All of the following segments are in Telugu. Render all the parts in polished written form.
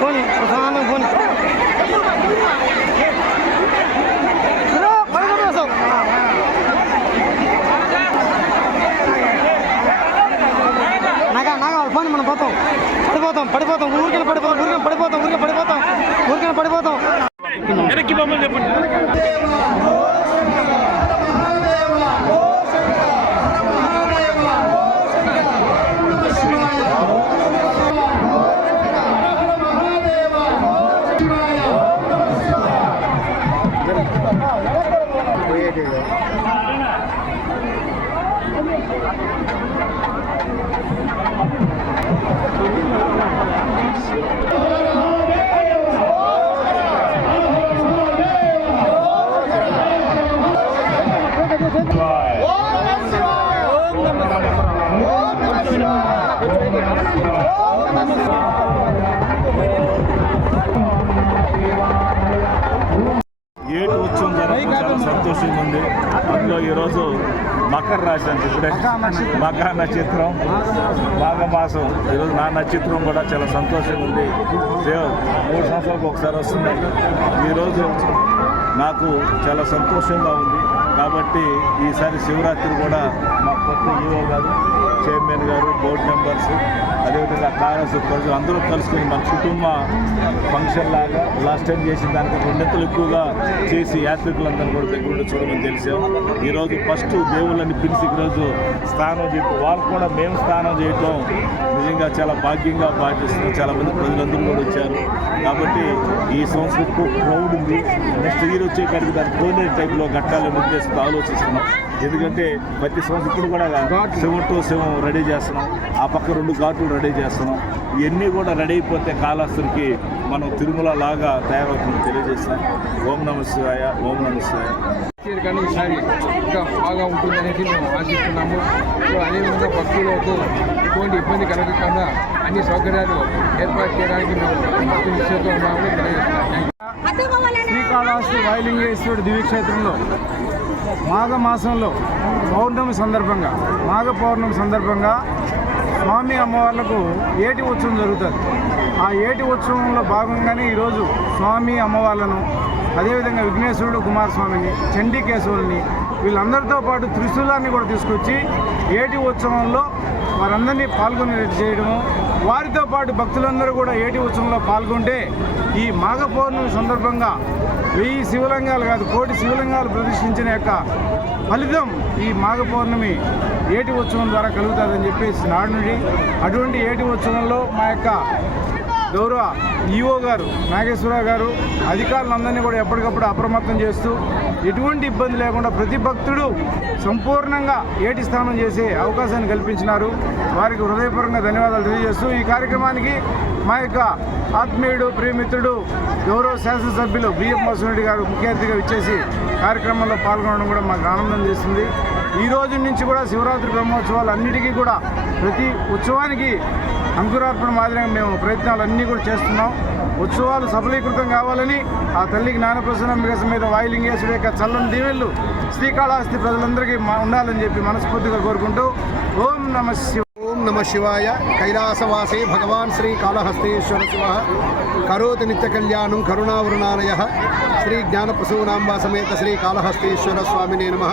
పోనీ ప్రధానంగా పోనీ నాగా పోనీ మనం పడిపోతాం ఊరికైనా పడిపోతాం వెనక్కి బొమ్మలు చెప్పండి. ఏటు ఉత్సవం జరగడం చాలా సంతోషంగా ఉంది. అందులో ఈరోజు మకర రాశి అంటే ఇప్పుడే మకర నక్షత్రం మాఘమాసం, ఈరోజు నా నక్షత్రం కూడా చాలా సంతోషంగా ఉంది. 3 సంవత్సరాలకు ఒకసారి వస్తుంది. ఈరోజు నాకు చాలా సంతోషంగా ఉంది. కాబట్టి ఈసారి శివరాత్రి కూడా మా కొత్త ఈఓ గారు, చైర్మన్ గారు, బోర్డు మెంబర్స్, అదేవిధంగా కాంగ్రెస్ ప్రజలు అందరూ కలుసుకుని మన కుటుంబ ఫంక్షన్ లాగా లాస్ట్ టైం చేసిన దానికి 2 రెట్లు ఎక్కువగా చేసి యాత్రికులందరూ కూడా దగ్గర ఉండి చూడమని తెలిసాం. ఈరోజు ఫస్ట్ దేవుళ్ళని పిలిచి ఈరోజు స్నానం చేసి వాళ్ళు కూడా మేము స్నానం చేయటం నిజంగా చాలా భాగ్యంగా భావిస్తున్నాం. చాలామంది ప్రజలందరూ కూడా వచ్చారు. కాబట్టి ఈ సంవత్సరం ఎక్కువ క్రౌడ్ ఉంది. నెక్స్ట్ ఇయర్ వచ్చేకాడికి దాన్ని కోనేరు టైప్లో కట్టాలని ఉద్దేశంతో ఆలోచిస్తున్నాం. ఎందుకంటే ప్రతి సంవత్సరం ఇప్పుడు కూడా శివం రెడీ చేస్తున్నాం, ఆ పక్క 2 ఘాట్లు రెడీ చేస్తున్నాం. ఇవన్నీ కూడా రెడీ అయిపోతే కాళహస్తికి మనం తిరుమల లాగా తయారవుతుందని తెలియజేస్తాం. ఓం నమః శివాయ, ఓం నమః శివాయ. కానీ ఈసారి ఇంకా బాగా ఉంటుందనేది మేము ఆశిస్తున్నాము. సో అదేవిధంగా భక్తులకు ఎటువంటి ఇబ్బంది కలగకుండా అన్ని సౌకర్యాలు ఏర్పాటు చేయడానికి మేము నిశ్చయంతో ఉన్నామని తెలియజేస్తున్నాం. శ్రీకాళహస్తి వాయులింగేశ్వరుడు దివ్యక్షేత్రంలో మాఘమాసంలో మాఘ పౌర్ణమి సందర్భంగా స్వామి అమ్మవార్లకు ఏటి ఉత్సవం జరుగుతుంది. ఆ ఏటి ఉత్సవంలో భాగంగానే ఈరోజు స్వామి అమ్మవార్లను, అదేవిధంగా విఘ్నేశ్వరుడు కుమారస్వామిని, చండీకేశవుల్ని, వీళ్ళందరితో పాటు త్రిశూలాన్ని కూడా తీసుకొచ్చి ఏటి ఉత్సవంలో వారందరినీ పాల్గొనేట్టు చేయడము, వారితో పాటు భక్తులందరూ కూడా ఏటి ఉత్సవంలో పాల్గొంటే ఈ మాఘ పౌర్ణమి సందర్భంగా 1000 శివలింగాలు కాదు 1 కోటి శివలింగాలు ప్రతిష్ఠించిన యొక్క ఫలితం ఈ మాఘ పౌర్ణమి ఏటి ఉత్సవం ద్వారా కలుగుతుందని చెప్పేసి నాడు నుండి అటువంటి ఏటి ఉత్సవంలో మా యొక్క గౌరవ ఈఓ గారు నాగేశ్వరరావు గారు అధికారులందరినీ కూడా ఎప్పటికప్పుడు అప్రమత్తం చేస్తూ ఎటువంటి ఇబ్బంది లేకుండా ప్రతి భక్తుడు సంపూర్ణంగా ఏటి స్నానం చేసే అవకాశాన్ని కల్పించినారు. వారికి హృదయపూర్వకంగా ధన్యవాదాలు తెలియజేస్తూ ఈ కార్యక్రమానికి మా యొక్క ఆత్మీయుడు, ప్రియమిత్రుడు, గౌరవ శాసనసభ్యులు బిఎం మోసరెడ్డి గారు ముఖ్య అతిథిగా ఇచ్చేసి కార్యక్రమంలో పాల్గొనడం కూడా మాకు ఆనందం చేస్తుంది. ఈ రోజు నుంచి కూడా శివరాత్రి బ్రహ్మోత్సవాలు అన్నిటికీ కూడా ప్రతి ఉత్సవానికి అంకురార్పణ మాదిరిగా మేము ప్రయత్నాలన్నీ కూడా చేస్తున్నాం. ఉత్సవాలు సఫలీకృతం కావాలని ఆ తల్లికి జ్ఞానప్రసన్న సమేత వాయులింగేశ్వరి యొక్క చల్లని దీవెనలు శ్రీకాళహస్తి ప్రజలందరికీ ఉండాలని చెప్పి మనస్ఫూర్తిగా కోరుకుంటూ ఓం నమః శివాయ. నమ శివాయ. కైలాసవాసే భగవాన్ శ్రీ కాళహస్తీశ్వర శివ కరోతి నిత్య కళ్యాణం కరుణావృణాలయ. శ్రీ జ్ఞానప్రసూనాంబ సమేత శ్రీ కాళహస్తీశ్వర స్వామినే నమ.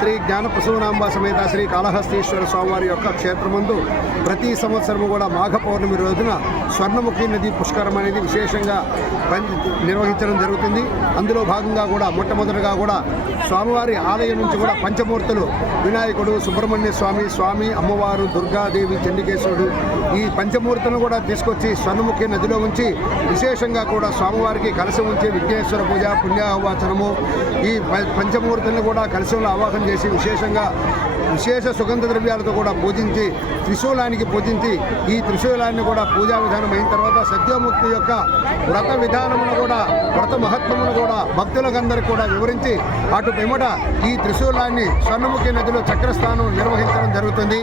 శ్రీ జ్ఞానప్రసూనాంబ సమేత శ్రీ కాళహస్తీశ్వర స్వామివారి యొక్క క్షేత్రమందు ప్రతి సంవత్సరము కూడా మాఘ పౌర్ణమి రోజున స్వర్ణముఖి నది పుష్కరం అనేది విశేషంగా నిర్వహించడం జరుగుతుంది. అందులో భాగంగా కూడా మొట్టమొదటిగా కూడా స్వామివారి ఆలయం నుంచి కూడా పంచమూర్తులు వినాయకుడు, సుబ్రహ్మణ్య స్వామి, స్వామి అమ్మవారు, దుర్గాదేవి, చండికేశ్వరుడు ఈ పంచమూర్తులను కూడా తీసుకొచ్చి స్వర్ణముఖి నదిలో ఉంచి విశేషంగా కూడా స్వామివారికి కలశం ఉంచి విఘ్నేశ్వర పూజ, పుణ్యాహవాచనము ఈ పంచమూర్తులను కూడా కలశంలో ఆవాహన చేసి విశేష సుగంధ ద్రవ్యాలతో కూడా పూజించి త్రిశూలానికి పూజించి ఈ త్రిశూలాన్ని కూడా పూజా విధానం అయిన తర్వాత సత్యోముక్తి యొక్క వ్రత విధానమును కూడా వ్రత మహత్వమును కూడా భక్తులకందరికీ కూడా వివరించి అటు పిమ్మట ఈ త్రిశూలాన్ని స్వర్ణముఖి నదిలో చక్రస్థానం నిర్వహించడం జరుగుతుంది.